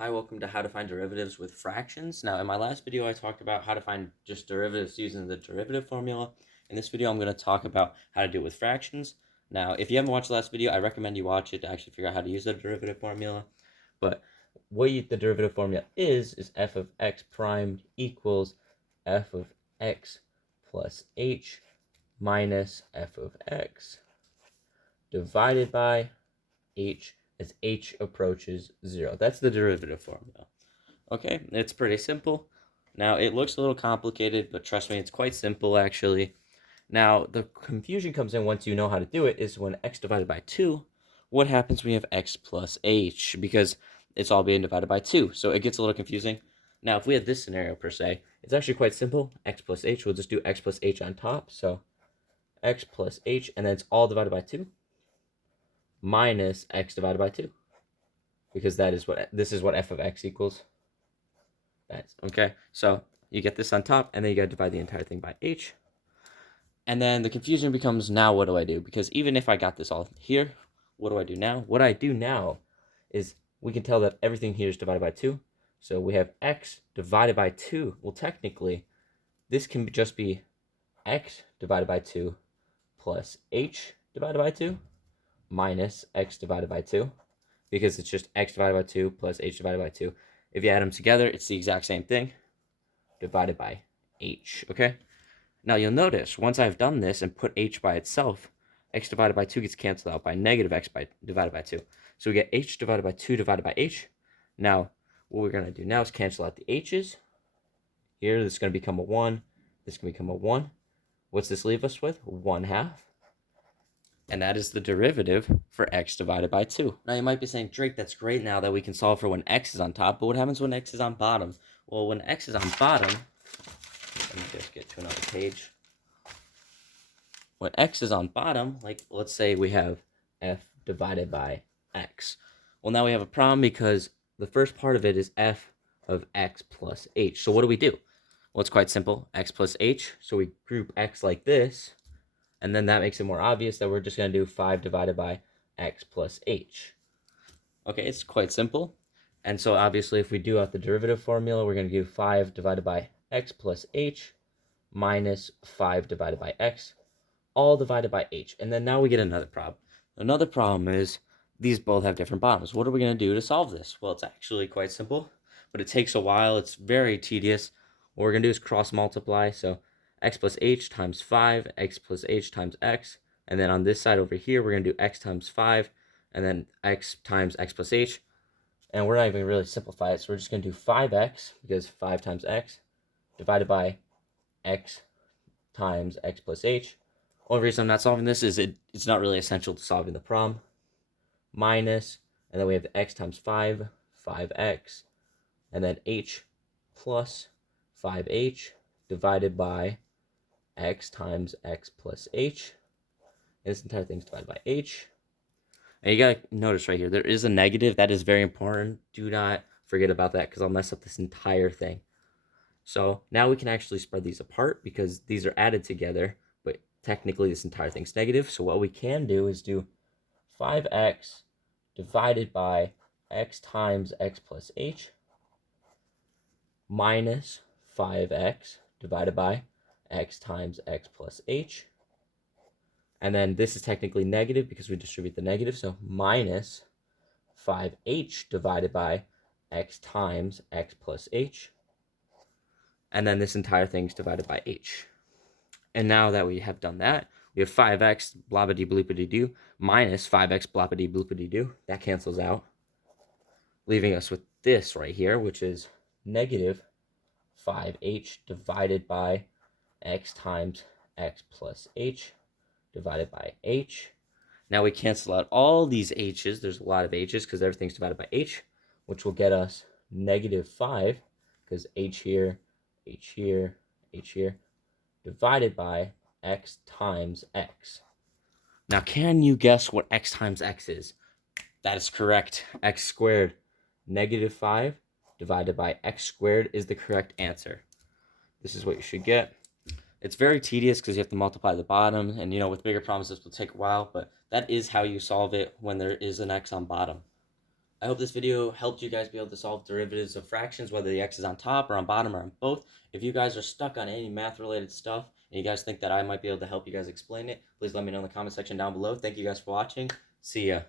Hi, welcome to how to find derivatives with fractions. Now, in my last video, I talked about how to find just derivatives using the derivative formula. In this video, I'm going to talk about how to do it with fractions. Now, if you haven't watched the last video, I recommend you watch it to actually figure out how to use the derivative formula. But the derivative formula is f of x prime equals f of x plus h minus f of x divided by h as h approaches 0. That's the derivative formula. Okay, it's pretty simple. Now, it looks a little complicated, but trust me, it's quite simple actually. Now, the confusion comes in once you know how to do it is when x divided by 2, what happens when you have x plus h? Because it's all being divided by 2, so it gets a little confusing. Now, if we had this scenario per se, it's actually quite simple. X plus h, we'll just do x plus h on top, so x plus h, and then it's all divided by 2, minus x divided by 2, because this is what f of x equals. That's okay. So you get this on top, and then you got to divide the entire thing by h. And then the confusion becomes, now what do I do? Because even if I got this all here, what do I do now? What I do now is we can tell that everything here is divided by 2. So we have x divided by 2. Well, technically, this can just be x divided by 2 plus h divided by 2 minus x divided by 2, because it's just x divided by 2 plus h divided by 2. If you add them together, it's the exact same thing, divided by h, okay? Now you'll notice, once I've done this and put h by itself, x divided by 2 gets canceled out by negative x divided by 2. So we get h divided by 2 divided by h. Now, what we're going to do now is cancel out the h's. Here, this is going to become a 1. This can become a 1. What's this leave us with? 1/2. And that is the derivative for x divided by 2. Now you might be saying, Drake, that's great now that we can solve for when x is on top, but what happens when x is on bottom? Well, when x is on bottom, let me just get to another page. When x is on bottom, like let's say we have f divided by x. Well, now we have a problem because the first part of it is f of x plus h. So what do? Well, it's quite simple, x plus h. So we group x like this, and then that makes it more obvious that we're just going to do 5 divided by x plus h. Okay, it's quite simple. And so obviously if we do out the derivative formula, we're going to do 5 divided by x plus h minus 5 divided by x, all divided by h. And then now we get another problem. Another problem is these both have different bottoms. What are we going to do to solve this? Well, it's actually quite simple, but it takes a while. It's very tedious. What we're going to do is cross multiply. So x plus h times 5, x plus h times x. And then on this side over here, we're going to do x times 5, and then x times x plus h. And we're not even really simplify it, so we're just going to do 5x, because 5 times x, divided by x times x plus h. Only reason I'm not solving this is it's not really essential to solving the problem. Minus, and then we have the x times 5, 5x, and then h plus 5h divided by x times x plus h. And this entire thing is divided by h. And you gotta notice right here, there is a negative. That is very important. Do not forget about that, because I'll mess up this entire thing. So now we can actually spread these apart because these are added together, but technically this entire thing's negative. So what we can do is do 5x divided by x times x plus h minus 5x divided by x times x plus h. And then this is technically negative because we distribute the negative, so minus 5h divided by x times x plus h. And then this entire thing is divided by h. And now that we have done that, we have 5x bloppity bloopity doo minus 5x bloppity bloopity doo. That cancels out, leaving us with this right here, which is negative 5h divided by x times x plus h divided by h. Now we cancel out all these h's. There's a lot of h's because everything's divided by h, which will get us negative 5, because h here, h here, h here, divided by x times x. Now, can you guess what x times x is? That is correct, x squared. Negative 5 divided by x squared is the correct answer. This is what you should get. It's very tedious because you have to multiply the bottom, and with bigger problems this will take a while, but that is how you solve it when there is an x on bottom. I hope this video helped you guys be able to solve derivatives of fractions, whether the x is on top or on bottom or on both. If you guys are stuck on any math-related stuff and you guys think that I might be able to help you guys explain it, please let me know in the comment section down below. Thank you guys for watching. See ya.